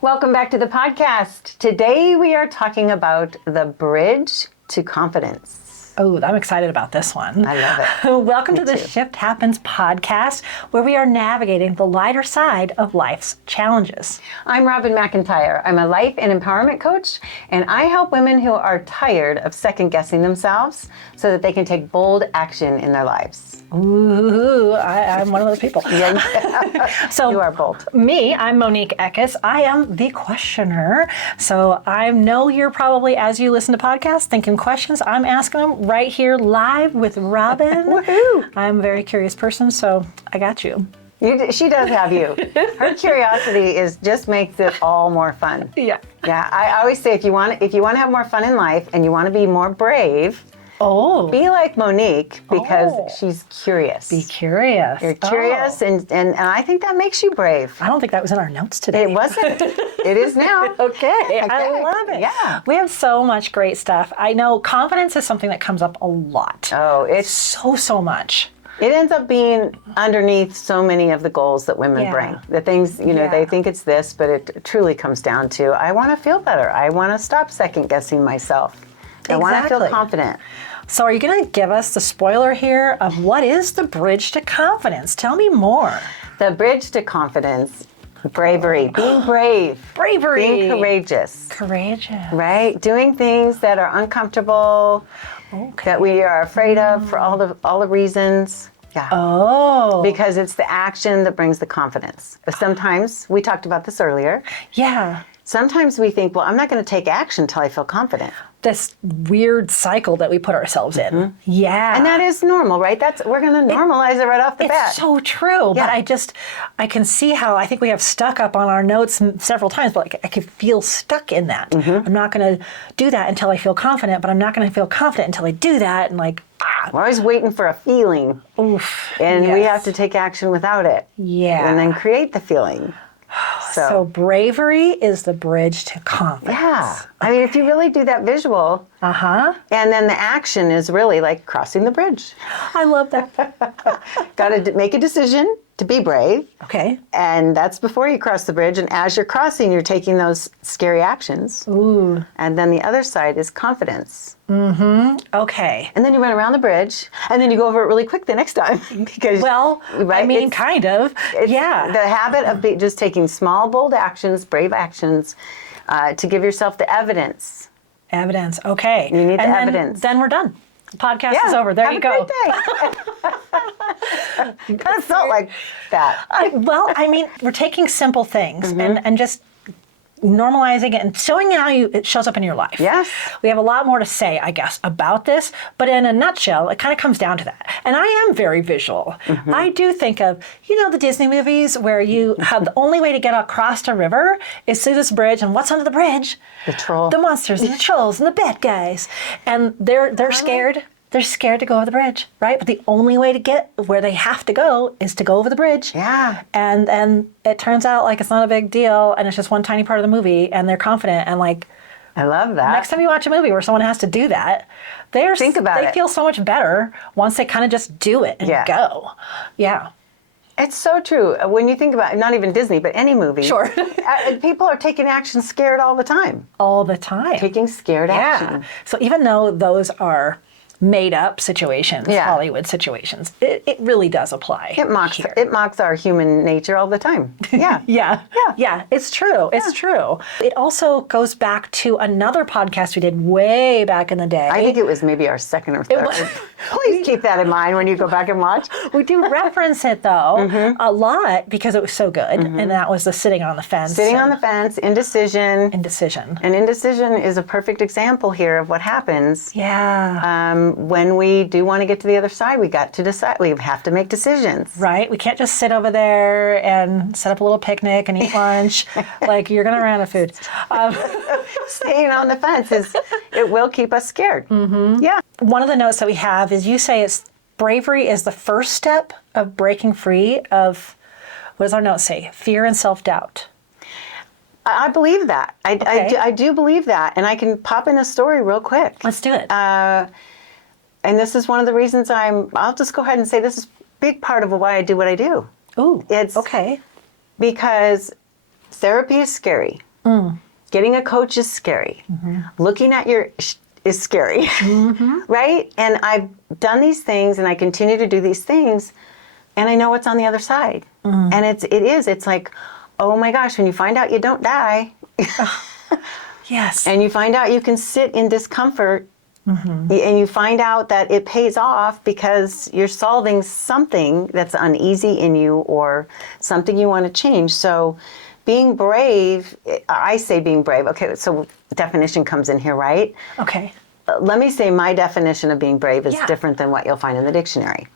Welcome back to the podcast. Today we are talking about the bridge to confidence. Oh, I'm excited about this one. I love it. Welcome Me to the too. Shift Happens podcast, where we are navigating the lighter side of life's challenges. I'm Robin McIntyre. I'm a life and empowerment coach, and I help women who are tired of second-guessing themselves so that they can take bold action in their lives. Ooh, I'm one of those people. Yeah. So You are bold. Me, I'm Monique Eckes. I am the questioner. So I know you're probably, as you listen to podcasts, thinking questions. I'm asking them right here live with Robin. Woohoo! I'm a very curious person, so I got you. She does have you. Her curiosity just makes it all more fun. Yeah. Yeah, I always say if you want to have more fun in life and you want to be more brave, be like Monique because she's curious. Be curious. You're curious, and I think that makes you brave. I don't think that was in our notes today. It wasn't. It is now. Okay, I love it. Yeah. We have so much great stuff. I know confidence is something that comes up a lot. Oh, it's so much. It ends up being underneath so many of the goals that women bring. The things, they think it's this, but it truly comes down to, I want to feel better. I want to stop second guessing myself. I want to feel confident. So are you going to give us the spoiler here of what is the bridge to confidence? Tell me more. The bridge to confidence, bravery, being brave. Bravery. Being courageous. Courageous. Right? Doing things that are uncomfortable, that we are afraid of for all the reasons. Yeah. Oh. Because it's the action that brings the confidence. Sometimes, we talked about this earlier, Yeah. sometimes we think, well, I'm not going to take action until I feel confident. This weird cycle that we put ourselves in. Yeah. And that is normal, right? We're going to normalize it right off the bat. It's so true, Yeah. but I can see how, I think we have stuck up on our notes several times, but I can feel stuck in that. I'm not going to do that until I feel confident, but I'm not going to feel confident until I do that, and We're always waiting for a feeling, oof. and we Yes. have to take action without it. Yeah. And then create the feeling. So bravery is the bridge to confidence. Yeah. I mean, if you really do that visual, Uh-huh. and then the action is really like crossing the bridge. I love that. Got to make a decision to be brave. Okay. And that's before you cross the bridge. And as you're crossing, you're taking those scary actions. Ooh. And then the other side is confidence. Okay. And then you run around the bridge, and then you go over it really quick the next time. Because, Well, right, I mean, it's- kind of. it's Yeah. the habit of just taking small, bold actions, brave actions, to give yourself the evidence. Evidence. Okay. You need the And then, evidence. Then we're done. The podcast is over. There have you a go. Great day. Kind of felt like that. Well, I mean, we're taking simple things and just normalizing it and showing how it shows up in your life. Yes. We have a lot more to say, I guess, about this, but in a nutshell, it kind of comes down to that. And I am very visual. I do think of, the Disney movies where you have the only way to get across a river is through this bridge, and what's under the bridge? The troll. The monsters and the trolls and the bad guys. And they're scared. They're scared to go over the bridge, right? But the only way to get where they have to go is to go over the bridge. Yeah. And it turns out like it's not a big deal, and it's just one tiny part of the movie, and they're confident, and like I love that. next time you watch a movie where someone has to do that, they feel so much better once they kind of just do it and go. Yeah. It's so true. When you think about it, not even Disney, but any movie. Sure. People are taking action scared all the time. All the time. Taking scared action. So even though those are made up situations, Yeah. Hollywood situations, it really does apply. It mocks our human nature all the time. Yeah. Yeah, it's true. It's true. It also goes back to another podcast we did way back in the day. I think it was maybe our second or third. Please keep that in mind when you go back and watch. We do reference it though a lot because it was so good, and that was the sitting on the fence. Sitting on the fence, indecision. Indecision. And indecision is a perfect example here of what happens. Yeah. When we do want to get to the other side, we got to decide. We have to make decisions. Right? We can't just sit over there and set up a little picnic and eat lunch. Like, you're going to run out of food. Staying on the fence it will keep us scared. Yeah. One of the notes that we have is you say bravery is the first step of breaking free of, what does our note say? Fear and self-doubt. I believe that. I do believe that. And I can pop in a story real quick. Let's do it. And this is one of the reasons I'll just go ahead and say this is a big part of why I do what I do. Ooh, It's okay. because therapy is scary. Getting a coach is scary. Looking at your is scary, right? And I've done these things and I continue to do these things and I know what's on the other side. And it's like, oh my gosh, when you find out you don't die, Yes. and you find out you can sit in discomfort, and you find out that it pays off because you're solving something that's uneasy in you or something you want to change. So being brave, I say being brave. Okay, so definition comes in here, right? Okay. Let me say my definition of being brave is different than what you'll find in the dictionary.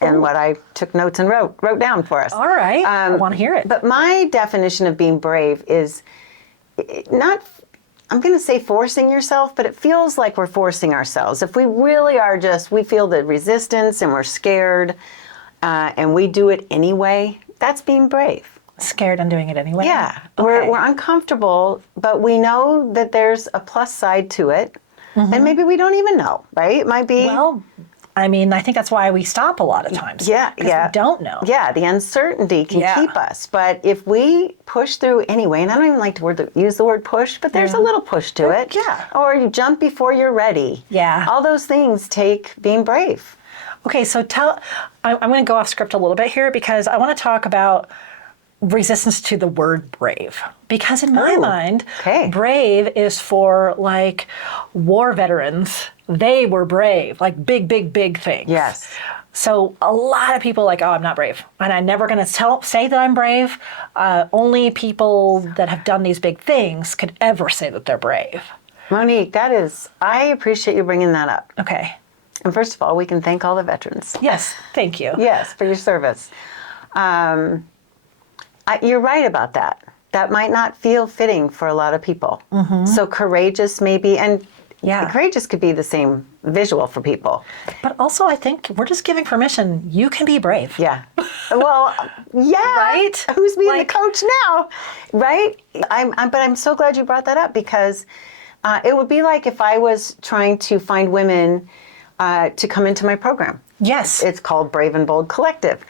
And what I took notes and wrote down for us. All right. I want to hear it. But my definition of being brave is not, I'm going to say forcing yourself, but it feels like we're forcing ourselves. If we really are we feel the resistance and we're scared and we do it anyway, that's being brave. Scared and doing it anyway? Yeah. Okay. We're uncomfortable, but we know that there's a plus side to it. And maybe we don't even know, right? It might be. Well, I mean, I think that's why we stop a lot of times. Yeah. We don't know. Yeah, the uncertainty can keep us. But if we push through anyway, and I don't even like to use the word push, but there's a little push to it. Yeah. Or you jump before you're ready. Yeah. All those things take being brave. Okay, so I'm going to go off script a little bit here because I want to talk about resistance to the word brave. Because in my mind, brave is for like war veterans. They were brave, like big, big, big things. Yes. So a lot of people are like, oh, I'm not brave. And I'm never going to say that I'm brave. Only people that have done these big things could ever say that they're brave. Monique, I appreciate you bringing that up. Okay. And first of all, we can thank all the veterans. Yes, thank you. Yes, for your service. You're right about that. That might not feel fitting for a lot of people. So courageous maybe, and courageous could be the same visual for people. But also I think we're just giving permission. You can be brave. Yeah. Well, yeah. Right? Who's being the coach now? Right? But I'm so glad you brought that up because it would be like if I was trying to find women to come into my program. Yes. It's called Brave and Bold Collective.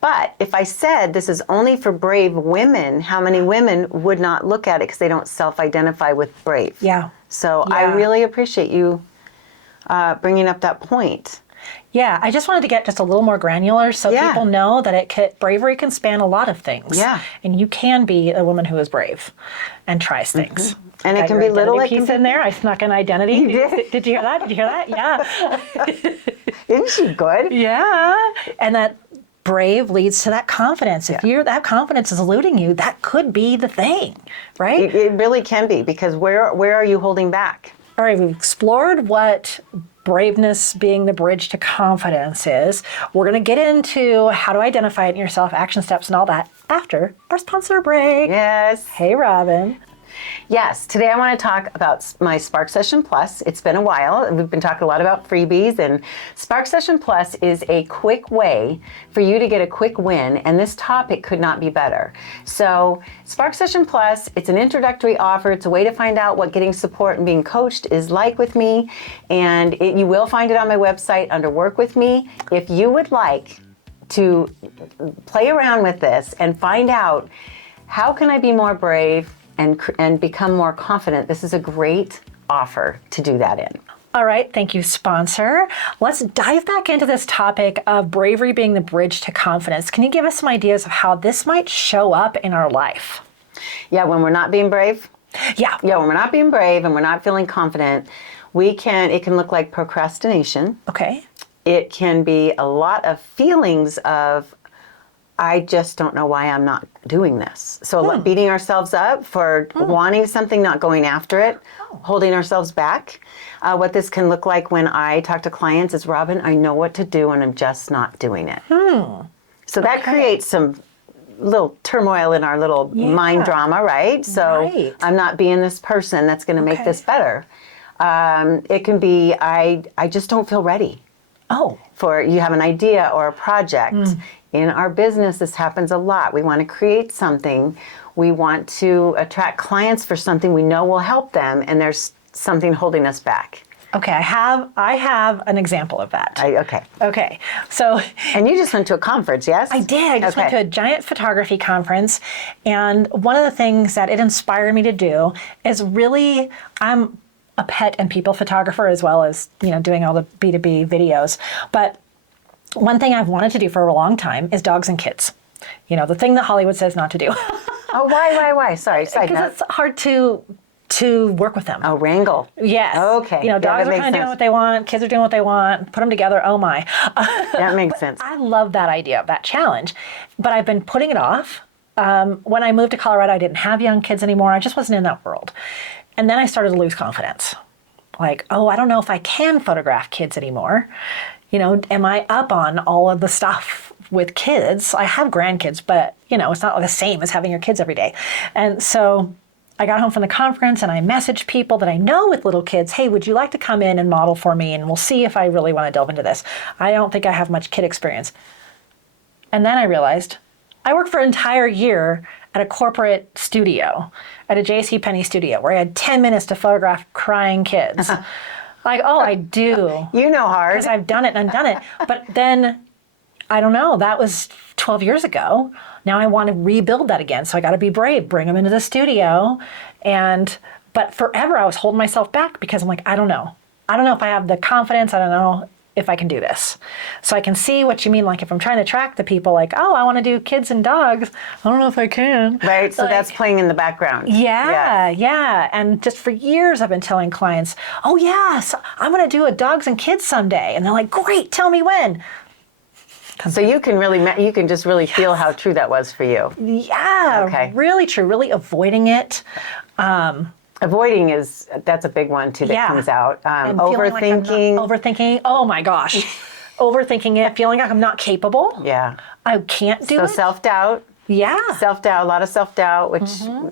But if I said this is only for brave women, how many women would not look at it because they don't self-identify with brave? Yeah. So I really appreciate you bringing up that point. Yeah, I just wanted to get just a little more granular so people know that bravery can span a lot of things. Yeah. And you can be a woman who is brave and tries things. And it can be little. It piece in there. I snuck an identity. Did you hear that? Did you hear that? Yeah. Isn't she good? Yeah. And that brave leads to that confidence. If that confidence is eluding you, that could be the thing, right? It really can be because where are you holding back? All right, we've explored what braveness being the bridge to confidence is. We're going to get into how to identify it in yourself, action steps and all that after our sponsor break. Yes. Hey, Robin. Yes, today I want to talk about my Spark Session Plus. It's been a while. We've been talking a lot about freebies, and Spark Session Plus is a quick way for you to get a quick win, and this topic could not be better. So Spark Session Plus, it's an introductory offer. It's a way to find out what getting support and being coached is like with me, and you will find it on my website under Work With Me. If you would like to play around with this and find out how can I be more brave and become more confident, this is a great offer to do that in. All right, thank you, sponsor. Let's dive back into this topic of bravery being the bridge to confidence. Can you give us some ideas of how this might show up in our life? Yeah, when we're not being brave? Yeah, when we're not being brave and we're not feeling confident, it can look like procrastination. Okay. It can be a lot of feelings of, I just don't know why I'm not doing this. So beating ourselves up for wanting something, not going after it, holding ourselves back. What this can look like when I talk to clients is, Robin, I know what to do and I'm just not doing it. So that creates some little turmoil in our little mind drama, right? So I'm not being this person that's going to make this better. It can be, I just don't feel ready. For you have an idea or a project. In our business, this happens a lot. We want to create something. We want to attract clients for something we know will help them, and there's something holding us back. Okay, I have an example of that. Okay. Okay, so And you just went to a conference, yes? I did. I just went to a giant photography conference, and one of the things that it inspired me to do is really, I'm a pet and people photographer as well as, doing all the B2B videos. But one thing I've wanted to do for a long time is dogs and kids. The thing that Hollywood says not to do. Oh, why? Sorry, side Because note. it's hard to work with them. Oh, wrangle. Yes. Okay. Yeah, Dogs that are makes kind of doing sense. what they want. Kids are doing what they want. Put them together. Oh my. That makes sense. I love that idea, that challenge. But I've been putting it off. When I moved to Colorado, I didn't have young kids anymore. I just wasn't in that world. And then I started to lose confidence. Like, I don't know if I can photograph kids anymore. Am I up on all of the stuff with kids? I have grandkids, but, it's not the same as having your kids every day. And so I got home from the conference and I messaged people that I know with little kids, hey, would you like to come in and model for me? And we'll see if I really want to delve into this. I don't think I have much kid experience. And then I realized I worked for an entire year at a corporate studio, at a JCPenney studio, where I had 10 minutes to photograph crying kids. Like, I do. You know hard. Because I've done it and undone it. But then, I don't know, that was 12 years ago. Now I want to rebuild that again. So I got to be brave, bring them into the studio. But forever I was holding myself back because I'm like, I don't know. I don't know if I have the confidence. I don't know if I can do this. So I can see what you mean. Like if I'm trying to track the people like, I want to do kids and dogs. I don't know if I can. Right, so that's playing in the background. Yeah. And just for years I've been telling clients, yes, I'm going to do a dogs and kids someday. And they're like, great, tell me when. So you can just really feel how true that was for you. Yeah, Okay. Really true, really avoiding it. Avoiding that's a big one too that comes out. And feeling like I'm Overthinking. not overthinking, oh my gosh. Overthinking it, feeling like I'm not capable. Yeah. I can't do So it. self-doubt. Yeah. Self-doubt, a lot of self-doubt, which,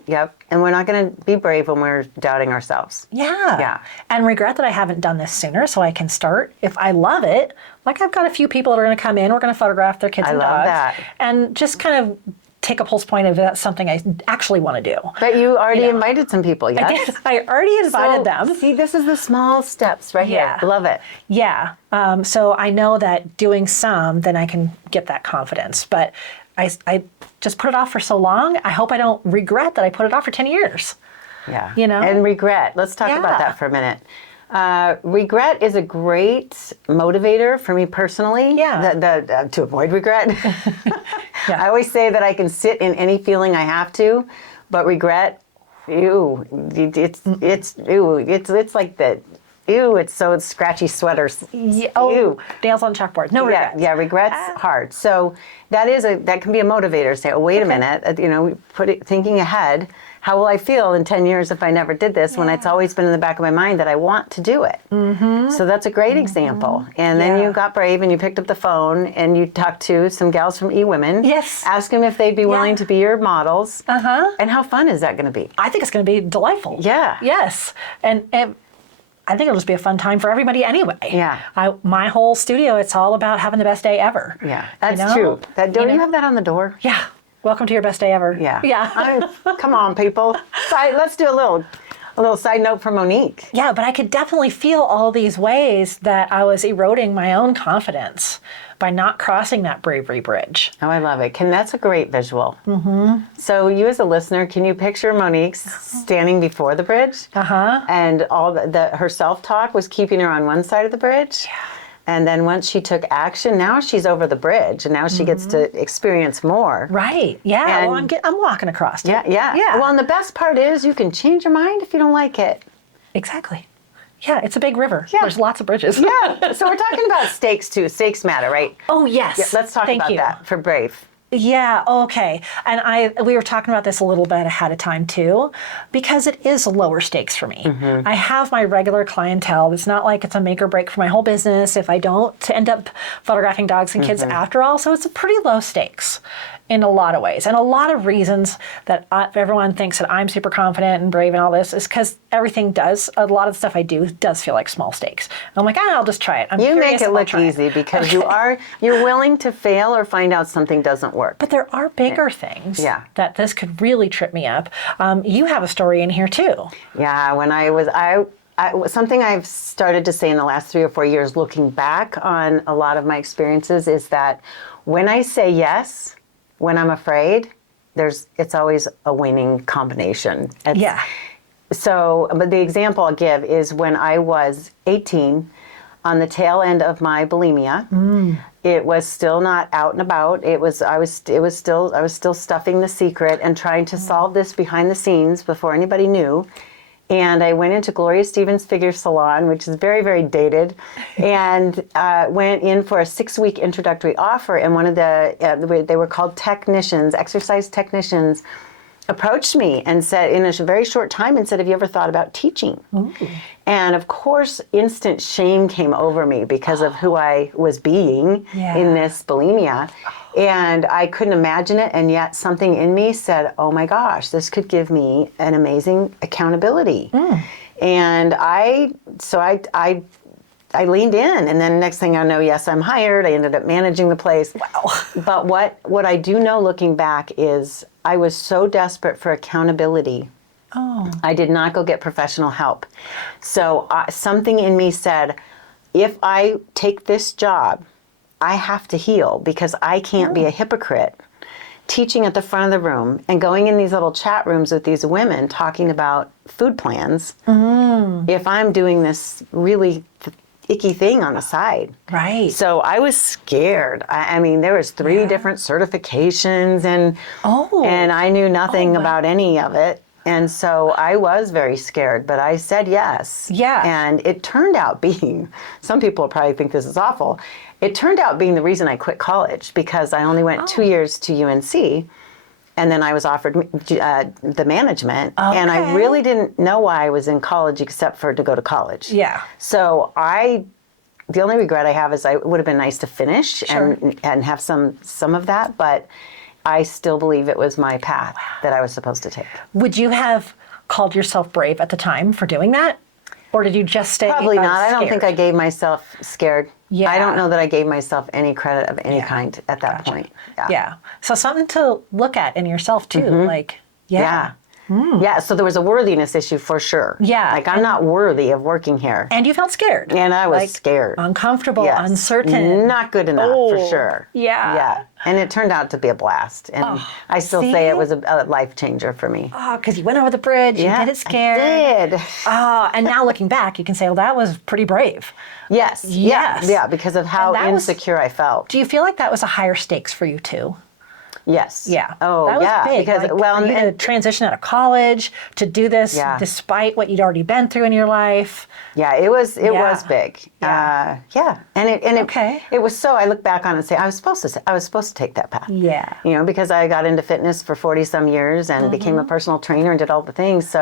yep. And we're not going to be brave when we're doubting ourselves. Yeah. Yeah. And regret that I haven't done this sooner so I can start. If I love it, like I've got a few people that are going to come in, we're going to photograph their kids and love dogs. that. And just kind of take a pulse point if that's something I actually want to do. But you already invited some people, yes? I did. I already invited them. See, this is the small steps right here. Love it. Yeah. So I know that doing some, then I can get that confidence. But I just put it off for so long. I hope I don't regret that I put it off for 10 years. Yeah. You know? And regret. Let's talk about that for a minute. Regret is a great motivator for me personally. Yeah. To avoid regret. I always say that I can sit in any feeling I have to, but regret, it's like the, it's so scratchy sweaters. Ew. Nails on chalkboard. No regret. Yeah, regret's hard. So that can be a motivator. Say, wait a minute, thinking ahead. How will I feel in 10 years if I never did this when it's always been in the back of my mind that I want to do it? Mm-hmm. So that's a great example. And then you got brave and you picked up the phone and you talked to some gals from eWomen. Yes. Ask them if they'd be willing to be your models. Uh-huh. And how fun is that going to be? I think it's going to be delightful. Yeah. Yes. And I think it'll just be a fun time for everybody anyway. Yeah. My whole studio, it's all about having the best day ever. Yeah, that's true. Don't you have that on the door? Yeah. Welcome to your best day ever. Yeah. Yeah. Come on, people. Let's do a little side note for Monique. Yeah, but I could definitely feel all these ways that I was eroding my own confidence by not crossing that bravery bridge. Oh, I love it. That's a great visual. Mm-hmm. So you as a listener, can you picture Monique standing before the bridge? Uh-huh. And all her self-talk was keeping her on one side of the bridge? Yeah. And then once she took action, now she's over the bridge, and now she gets to experience more. Right. Yeah. And well, I'm walking across it. Yeah. Well, and the best part is you can change your mind if you don't like it. Exactly. Yeah, it's a big river. Yeah. There's lots of bridges. Yeah. So we're talking about stakes too. Stakes matter, right? Oh, yes. Yeah, let's talk about that for Brave. Yeah, okay. And we were talking about this a little bit ahead of time too, because it is lower stakes for me. Mm-hmm. I have my regular clientele. It's not like it's a make or break for my whole business if I don't end up photographing dogs and kids after all. So it's a pretty low stakes in a lot of ways. And a lot of reasons that everyone thinks that I'm super confident and brave and all this is because a lot of the stuff I do does feel like small stakes. And I'm like, I'll just try it. You make it look easy because you're willing to fail or find out something doesn't work. But there are bigger things that this could really trip me up. You have a story in here too. Yeah, when I something I've started to say in the last 3 or 4 years, looking back on a lot of my experiences, is that when I say yes, when I'm afraid, it's always a winning combination. Yeah. So, but the example I'll give is when I was 18, on the tail end of my bulimia, it was still not out and about. I was still stuffing the secret and trying to solve this behind the scenes before anybody knew. And I went into Gloria Stevens Figure Salon, which is very, very dated, and went in for a 6-week introductory offer. And one of they were called technicians, exercise technicians, approached me and said, in a very short time, and said, have you ever thought about teaching? Ooh. And of course, instant shame came over me because of who I was being in this bulimia. And I couldn't imagine it. And yet something in me said, oh my gosh, this could give me an amazing accountability. And I leaned in, and then next thing I know, yes, I'm hired. I ended up managing the place. Wow. But what I do know looking back is I was so desperate for accountability. Oh. I did not go get professional help. So something in me said, if I take this job, I have to heal, because I can't be a hypocrite teaching at the front of the room and going in these little chat rooms with these women talking about food plans if I'm doing this really icky thing on the side. Right. So I was scared. I mean, there was 3 different certifications, and I knew nothing about any of it. And so I was very scared, but I said yes. Yeah. And it turned out being, some people probably think this is awful, it turned out being the reason I quit college, because I only went 2 years to UNC. And then I was offered the management, and I really didn't know why I was in college except for to go to college. Yeah. So the only regret I have is it would have been nice to finish and have some of that, but I still believe it was my path that I was supposed to take. Would you have called yourself brave at the time for doing that? Or did you just stay Probably not. scared? I don't think I gave myself scared. Yeah. I don't know that I gave myself any credit of any kind at that point. Yeah. So something to look at in yourself too. Like, Yeah, so there was a worthiness issue for sure. Yeah. Like, I'm not worthy of working here. And you felt scared. And I was scared. Uncomfortable, uncertain. Not good enough, for sure. Yeah. Yeah. And it turned out to be a blast. And I still say it was a life changer for me. Oh, because you went over the bridge, you did it scared. I did. Oh, and now looking back, you can say, well, that was pretty brave. Yes. Yeah, because of how insecure I felt. Do you feel like that was a higher stakes for you too? Yes. Yeah. Oh, that was big. Because for you to transition out of college to do this despite what you'd already been through in your life. Yeah, it was big. Yeah. And it was so, I look back on it and say I was supposed to take that path. Yeah. You know, because I got into fitness for 40 some years and became a personal trainer and did all the things,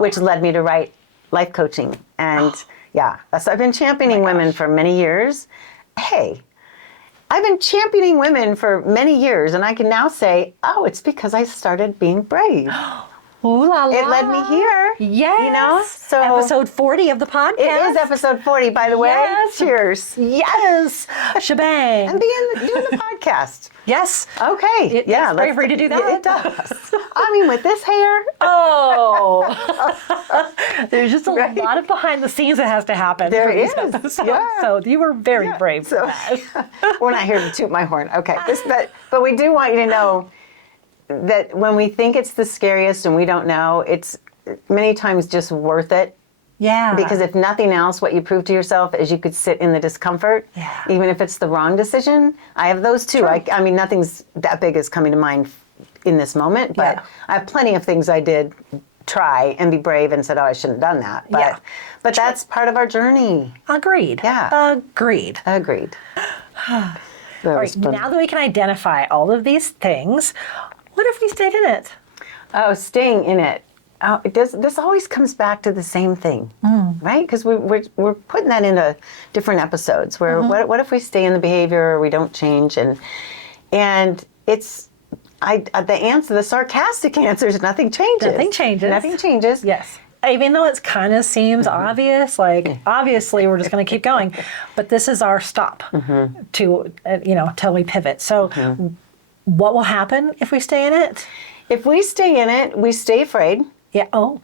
which led me to write life coaching. And so I've been championing women for many years. Hey, I've been championing women for many years, and I can now say, it's because I started being brave. Ooh la la. It led me here. Yes. You know? So episode 40 of the podcast. It is episode 40, by the way. Yes. Cheers. Yes. Shebang. And doing the podcast. Yes. Okay. It takes bravery to do that. It does. I mean, with this hair. There's just a lot of behind the scenes that has to happen. There is. So you were very brave for that. We're not here to toot my horn. Okay. But we do want you to know that when we think it's the scariest and we don't know, it's many times just worth it. Yeah. Because if nothing else, what you prove to yourself is you could sit in the discomfort, even if it's the wrong decision. I have those too. I mean, nothing's that big is coming to mind in this moment, but I have plenty of things I did try and be brave and said, I shouldn't have done that. But that's part of our journey. Agreed. Yeah. Agreed. All right, now that we can identify all of these things, what if we stayed in it? Oh, staying in it. This always comes back to the same thing, right? Because we're putting that into different episodes. Where what if we stay in the behavior or we don't change? And it's the sarcastic answer is nothing changes. Nothing changes. Nothing changes. Yes. Even though it kind of seems obvious, like obviously we're just going to keep going, but this is our stop to till we pivot. So, what will happen if we stay in it? If we stay in it, we stay afraid. Yeah. Oh.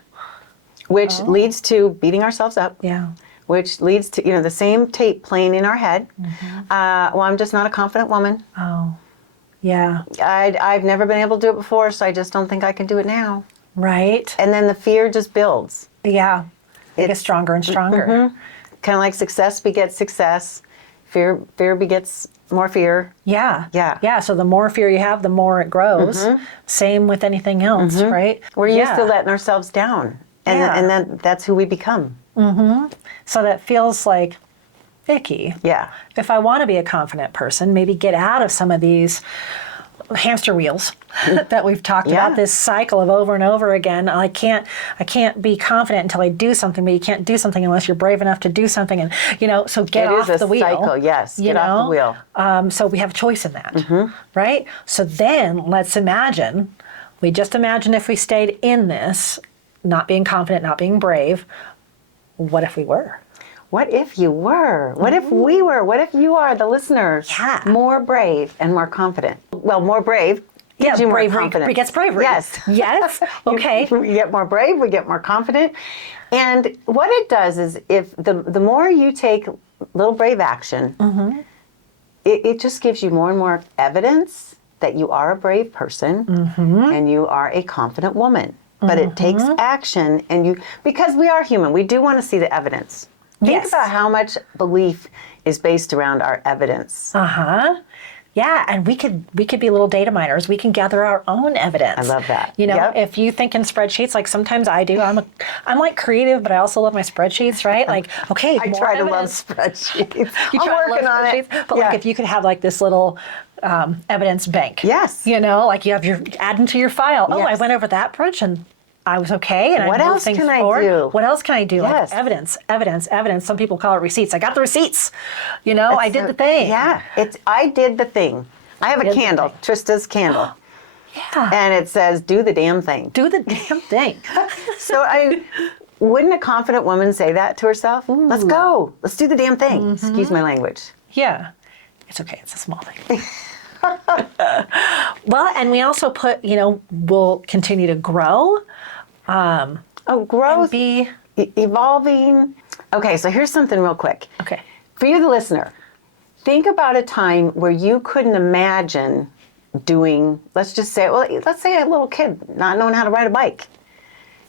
which leads to beating ourselves up. Yeah. Which leads to, the same tape playing in our head. Well, I'm just not a confident woman. Oh, yeah. I've never been able to do it before, so I just don't think I can do it now. Right. And then the fear just builds. Yeah. It gets stronger and stronger. Kind of like success begets success. Fear begets more fear. Yeah. Yeah. Yeah. So the more fear you have, the more it grows. Same with anything else, right? We're used to letting ourselves down. And then that's who we become. So that feels like icky. Yeah. If I want to be a confident person, maybe get out of some of these hamster wheels that we've talked about, this cycle of over and over again. I can't be confident until I do something, but you can't do something unless you're brave enough to do something. And, so get off the wheel. It is a cycle, yes. Get off the wheel. So we have a choice in that, right? So then let's imagine, we just imagine if we stayed in this, not being confident, not being brave, what if we were? What if you were? What if we were? What if you are, the listeners, more brave and more confident? Well, more brave gives you more confidence. Begets bravery. Yes. Yes. Okay. We get more brave, we get more confident. And what it does is if the more you take little brave action, it just gives you more and more evidence that you are a brave person and you are a confident woman. But it takes action, and because we are human, we do want to see the evidence. Think about how much belief is based around our evidence. Yeah, and we could be little data miners. We can gather our own evidence. I love that. If you think in spreadsheets, like sometimes I do. I'm like creative, but I also love my spreadsheets, right? Like, okay, I more try to love evidence. spreadsheets. I'm working on it. But like if you could have like this little evidence bank. Yes. Like you have your add into your file. Oh, I Yes. went over that approach and I was okay. And What I moved else things can I forward. do? What else can I do? Yes. Like evidence. Some people call it receipts. I got the receipts. I did the thing. Yeah, I did the thing. I have a candle, Trista's candle. Yeah. And it says, do the damn thing. Do the damn thing. So wouldn't a confident woman say that to herself? Let's go. Let's do the damn thing. Excuse my language. Yeah. It's okay. It's a small thing. Well, and we also put, we'll continue to grow. Growth, be evolving. Okay, so here's something real quick. okay. For you, the listener, think about a time where you couldn't imagine doing, let's say a little kid not knowing how to ride a bike.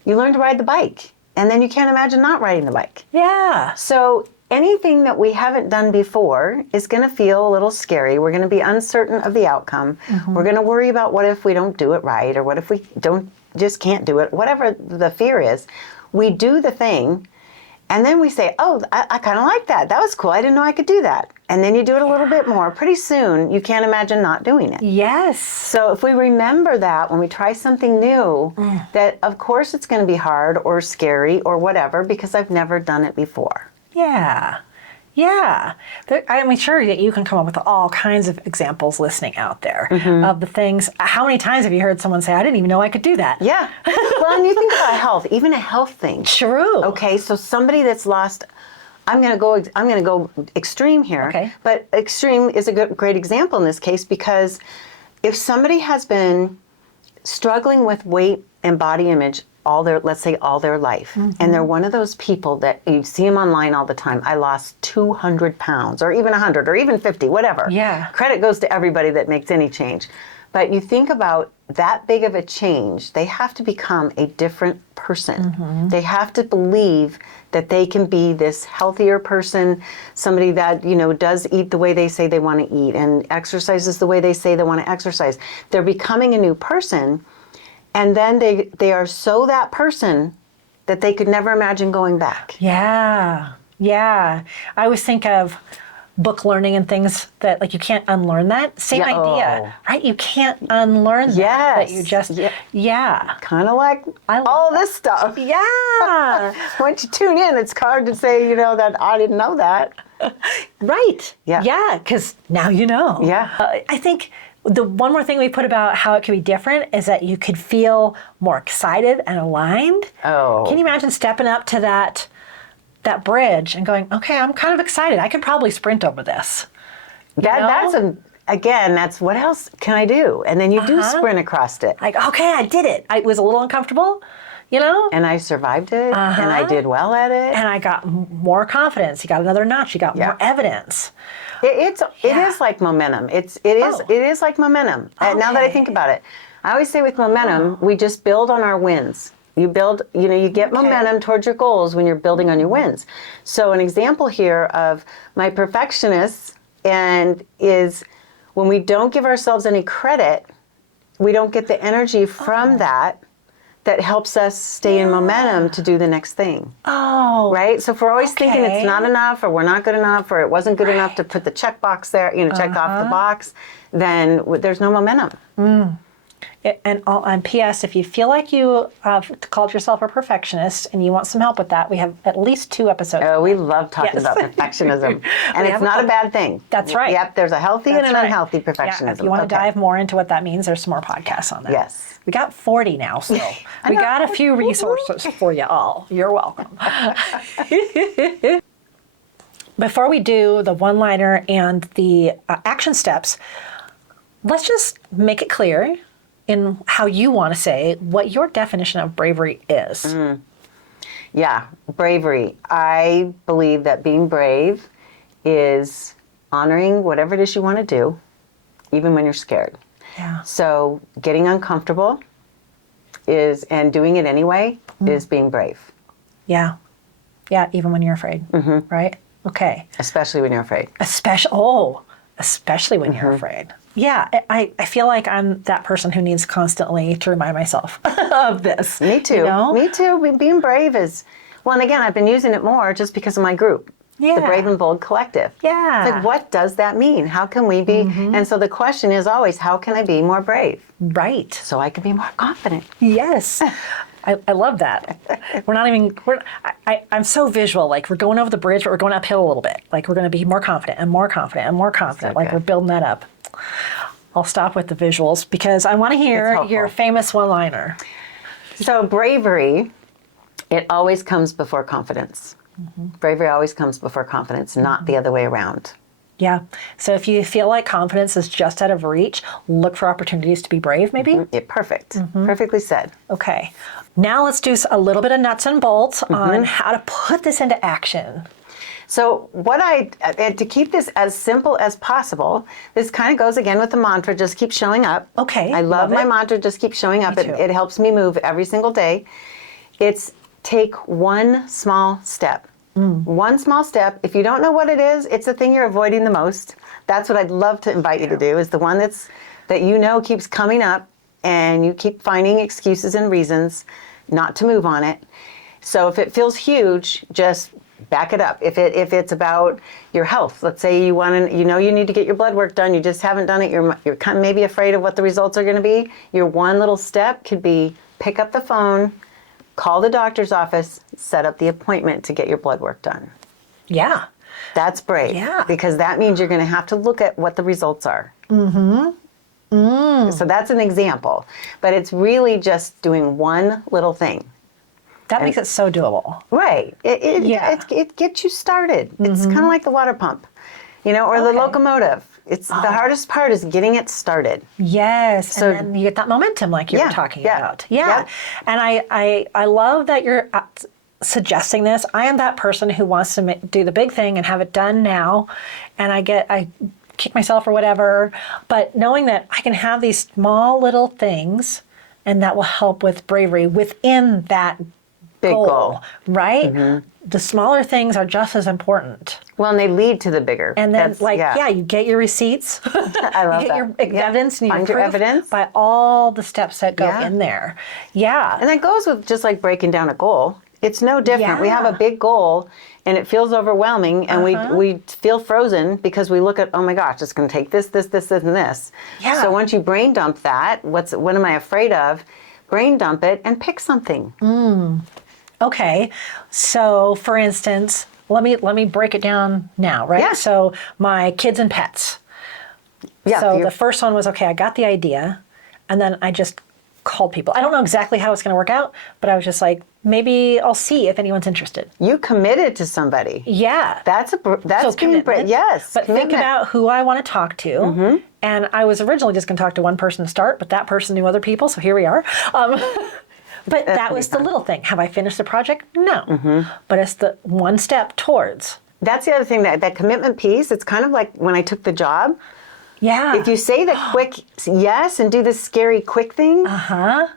You learn to ride the bike, and then you can't imagine not riding the bike. Yeah. So anything that we haven't done before is going to feel a little scary. We're going to be uncertain of the outcome. We're going to worry about what if we don't do it right, or what if we just can't do it, whatever the fear is. We do the thing, and then we say, oh, I kind of like that. That was cool. I didn't know I could do that. And then you do it a little bit more. Pretty soon, you can't imagine not doing it. Yes. So if we remember that when we try something new, that of course it's going to be hard or scary or whatever, because I've never done it before. Yeah. Yeah. I'm sure that you can come up with all kinds of examples listening out there of the things. How many times have you heard someone say, I didn't even know I could do that? Yeah. Well, and you think about health, even a health thing. True. Okay, so somebody that's lost, I'm going to go extreme here. Okay. But extreme is a great example in this case, because if somebody has been struggling with weight and body image all their life, and they're one of those people that you see them online all the time, I lost 200 pounds, or even 100, or even 50, whatever. Yeah. Credit goes to everybody that makes any change. But you think about that big of a change, they have to become a different person. They have to believe that they can be this healthier person, somebody that, does eat the way they say they want to eat and exercises the way they say they want to exercise. They're becoming a new person. And then they are so that person that they could never imagine going back. Yeah. Yeah. I always think of book learning and things that, like, you can't unlearn that. Same idea, right? You can't unlearn that. Yes. That you just, yeah. Kind of like all this stuff. Yeah. Once you tune in, it's hard to say, that I didn't know that. Right. Yeah. Yeah, because now you know. Yeah. I think the one more thing we put about how it could be different is that you could feel more excited and aligned. Oh. Can you imagine stepping up to that bridge and going, okay, I'm kind of excited. I could probably sprint over this. That's what else can I do? And then you do sprint across it. Like, okay, I did it. It was a little uncomfortable, you know? And I survived it, and I did well at it. And I got more confidence. You got another notch. You got more evidence. It is like momentum. It is like momentum. Now that I think about it, I always say with momentum, we just build on our wins. You build, you get momentum towards your goals when you're building on your wins. So an example here of my perfectionist is when we don't give ourselves any credit, we don't get the energy from that helps us stay in momentum to do the next thing. Oh. Right? So if we're always thinking it's not enough, or we're not good enough, or it wasn't good enough to put the check box there, check off the box, then there's no momentum. And P.S., if you feel like you called yourself a perfectionist and you want some help with that, we have at least 2 episodes. Oh, we love talking about perfectionism. And it's not a bad thing. That's right. Yep, there's a healthy and an unhealthy perfectionism. Yeah, if you want to dive more into what that means, there's some more podcasts on that. Yes. We got 40 now, so we got a few resources for you all. You're welcome. Before we do the one-liner and the action steps, let's just make it clear in how you want to say what your definition of bravery is. Yeah, bravery. I believe that being brave is honoring whatever it is you want to do, even when you're scared. Yeah. So getting uncomfortable and doing it anyway is being brave. Yeah. Yeah, even when you're afraid, right? Okay. Especially when you're afraid. Especially when you're afraid. Yeah, I feel like I'm that person who needs constantly to remind myself of this. Me too. Me too. Being brave is, and again, I've been using it more just because of my group. Yeah. The Brave and Bold Collective. Yeah. It's like, what does that mean? How can we be? And so the question is always, how can I be more brave? Right. So I can be more confident. Yes. I love that. I'm so visual. Like we're going over the bridge, but we're going uphill a little bit. Like we're going to be more confident and more confident and more confident. Like we're building that up. I'll stop with the visuals because I want to hear your famous one-liner. So bravery, it always comes before confidence. Bravery always comes before confidence, not the other way around. Yeah. So if you feel like confidence is just out of reach, look for opportunities to be brave, maybe? Perfect. Perfectly said. Okay. Now let's do a little bit of nuts and bolts on how to put this into action. So to keep this as simple as possible, this kind of goes again with the mantra, just keep showing up. Okay. I love my mantra, just keep showing up. Me too. It helps me move every single day. It's take one small step. One small step. If you don't know what it is, it's the thing you're avoiding the most. That's what I'd love to invite you to do, is the one that keeps coming up and you keep finding excuses and reasons not to move on it. So if it feels huge, just back it up. If it's about your health, let's say you need to get your blood work done, you just haven't done it, you're kind of maybe afraid of what the results are going to be. Your one little step could be pick up the phone, call the doctor's office, set up the appointment to get your blood work done. Yeah. That's brave. Yeah. Because that means you're going to have to look at what the results are. So that's an example. But it's really just doing one little thing. That makes it so doable. Right. It gets you started. It's kind of like the water pump, or the locomotive. It's the hardest part is getting it started. Yes, So- and then you get that momentum like you were talking about. Yeah, Yep. and I love that you're suggesting this. I am that person who wants to do the big thing and have it done now, and I kick myself or whatever, but knowing that I can have these small little things and that will help with bravery within that Big goal. right? The smaller things are just as important. Well, and they lead to the bigger. And then, you get your receipts. I love you get that. your evidence and Find your proof evidence. by all the steps that go in there. Yeah. And that goes with just like breaking down a goal. It's no different. We have a big goal and it feels overwhelming and we feel frozen because we look at, oh my gosh, it's going to take this, and this. Yeah. So once you brain dump that, what am I afraid of? Brain dump it and pick something. Okay. So, for instance, let me break it down now, right? Yeah. So, my kids and pets. Yeah, So the first one was, okay, I got the idea, and then I just called people. I don't know exactly how it's going to work out, but I was just like, maybe I'll see if anyone's interested. You committed to somebody. Yeah. That's being brave. Yes. But commitment. think about who I want to talk to. And I was originally just going to talk to one person to start, but that person knew other people, so here we are. But that was the little thing. Have I finished the project? No. But it's the one step towards. That's the other thing, that commitment piece. It's kind of like when I took the job. Yeah. If you say the quick yes and do the scary quick thing,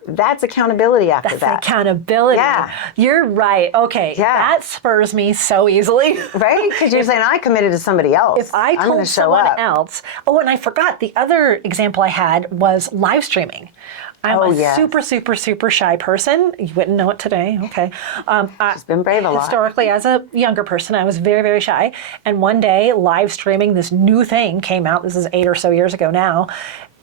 that's accountability after That's that. accountability. Yeah. You're right. Okay. Yeah. That spurs me so easily. Right? Because you're saying, I committed to somebody else. If I I'm gonna told show someone up. else. Oh, and I forgot. The other example I had was live streaming. I'm a yes. super shy person. You wouldn't know it today. Okay. She's been brave a lot. Historically, as a younger person, I was very shy. And one day, live streaming, this new thing came out. This is 8 or so years ago now.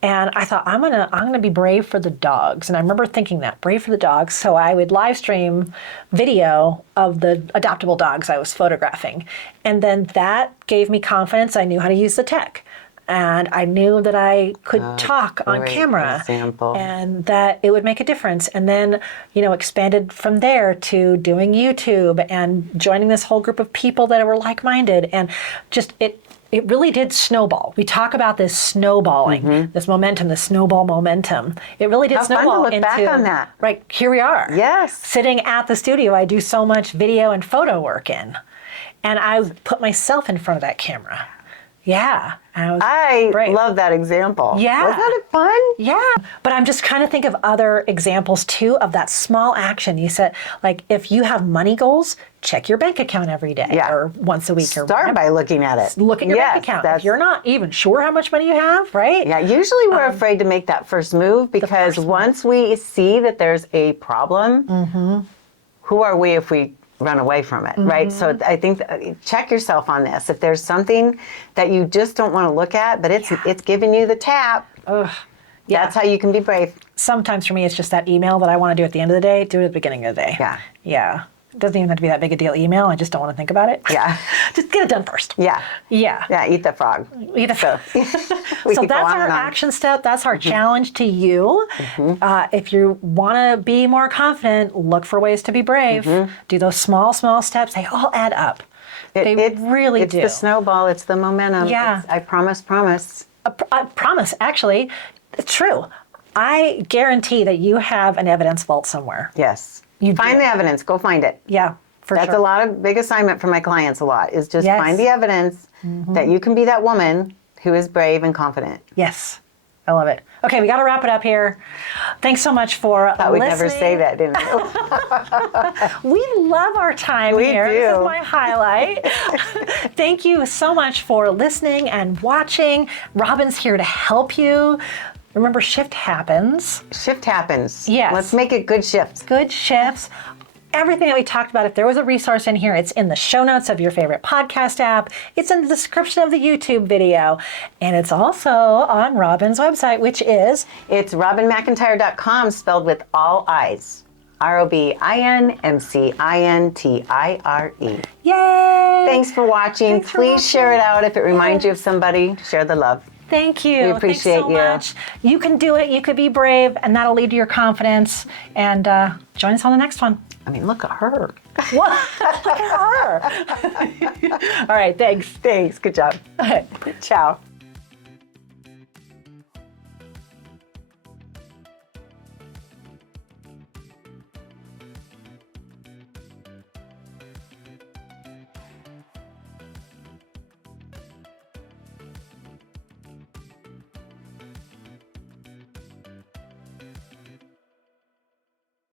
And I thought, I'm gonna be brave for the dogs. And I remember thinking that, brave for the dogs. So I would live stream video of the adoptable dogs I was photographing. And then that gave me confidence. I knew how to use the tech. And I knew that I could talk on great camera example. and that it would make a difference. And then, expanded from there to doing YouTube and joining this whole group of people that were like-minded. And just, it really did snowball. We talk about this snowballing, this momentum, the snowball momentum. It really did How fun to snowball look into, back on that. Right, here we are. Yes. Sitting at the studio I do so much video and photo work in. And I put myself in front of that camera. Yeah. I love that example. Yeah. Wasn't that fun? Yeah. But I'm just trying to think of other examples too of that small action. You said, like, if you have money goals, check your bank account every day or once a week. Start by looking at it. Look at your bank account. If you're not even sure how much money you have, right? Yeah, usually we're afraid to make that first move because once we see that there's a problem, who are we if we run away from it, right? So I think check yourself on this. If there's something that you just don't want to look at, but it's giving you the tap, that's how you can be brave. Sometimes for me, it's just that email that I want to do at the end of the day, do it at the beginning of the day. Yeah. Yeah. It doesn't even have to be that big a deal email. I just don't want to think about it. Yeah. Just get it done first. Yeah. Yeah. Yeah, eat the frog. Eat the frog. So that's our action step. That's our challenge to you. If you want to be more confident, look for ways to be brave. Do those small steps. They all add up. They really do. It's the snowball. It's the momentum. Yeah. I promise. I promise, actually, it's true. I guarantee that you have an evidence vault somewhere. Yes. You find do. the evidence. Go find it. Yeah, for That's sure. a lot of big assignment for my clients. Is just Yes. find the evidence that you can be that woman who is brave and confident. Yes. I love it. Okay, we got to wrap it up here. Thanks so much for Thought we'd listening. never say that, didn't we? We love our time We here. do. This is my highlight. Thank you so much for listening and watching. Robin's here to help you. Remember, shift happens. Shift happens. Yes. Let's make it good shifts. Good shifts. Everything that we talked about, if there was a resource in here, it's in the show notes of your favorite podcast app. It's in the description of the YouTube video. And it's also on Robin's website, which is? It's robinmcintire.com, spelled with all I's. ROBINMCINTIRE. Yay! Thanks for watching. Thanks for Please share it watching. out if it reminds you of somebody. Share the love. Thank you. We appreciate Thanks so you. much. You can do it. You could be brave, and that'll lead to your confidence. And join us on the next one. I mean, look at her. What? Look at her. All right. Thanks. Thanks. Good job. Ciao.